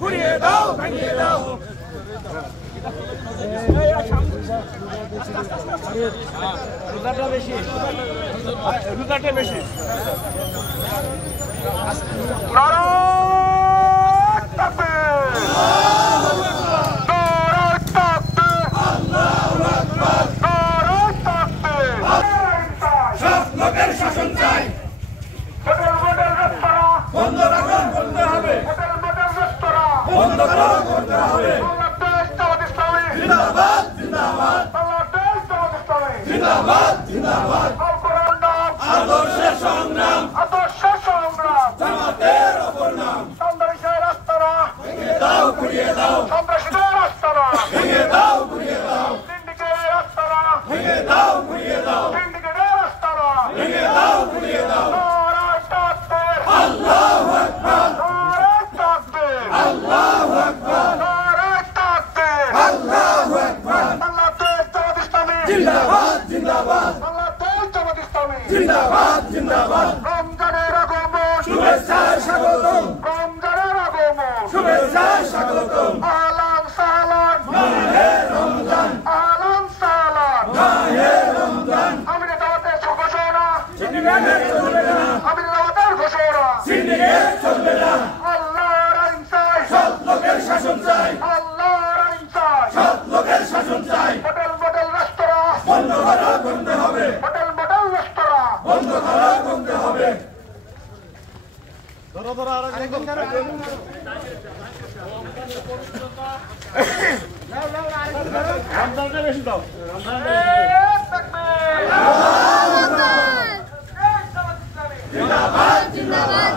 ঘুরিয়ে দাও ভাঙিয়ে দাও রুদাটা বেশি সব লোকের শাসন চাই বন্ধ রাখুন করতে হবে বন্ধ করতে হবে জিন্দাবাদ জিন্দাবাদ জিন্দাবাদ জিন্দাবাদ আদর্শের সংগ্রাম জামাতের অপর নাম ভেঙে দাও ঘুরিয়ে দাও ভেঙে দাও ঘুরিয়ে দাও ভেঙে দাও ঘুরিয়ে দাও ভেঙে দাও ঘুরিয়ে দাও আল্লাহু আকবার আল্লাহু আকবার আল্লাহু আকবার জিন্দাবাদ জিন্দাবাদ জিন্দাবাদ জিন্দাবাদ রমজানের আগমন শুভেচ্ছা স্বাগতম রমজানের আগমন শুভেচ্ছা স্বাগতম আহলান সাহলান মাহে রমজান আহলান সাহলান মাহে রমজান আমি দাওয়াতের ঘোষণা সিন্ডিকেট চলবে না আমি দাওয়াতের ঘোষণা সিন্ডিকেট চলবে না আল্লাহর আইন চাই সব লোকের শাসন চাই আল্লাহর আইন চাই সব লোকের শাসন চাই হোটেল মোটেল রেস্তোরাঁ বন্ধ করা করতে হবে হোটেল মোটেল রেস্তোরাঁ বন্ধ করা করতে হবে রমজানের বেশি দাও জিন্দাবাদ জিন্দাবাদ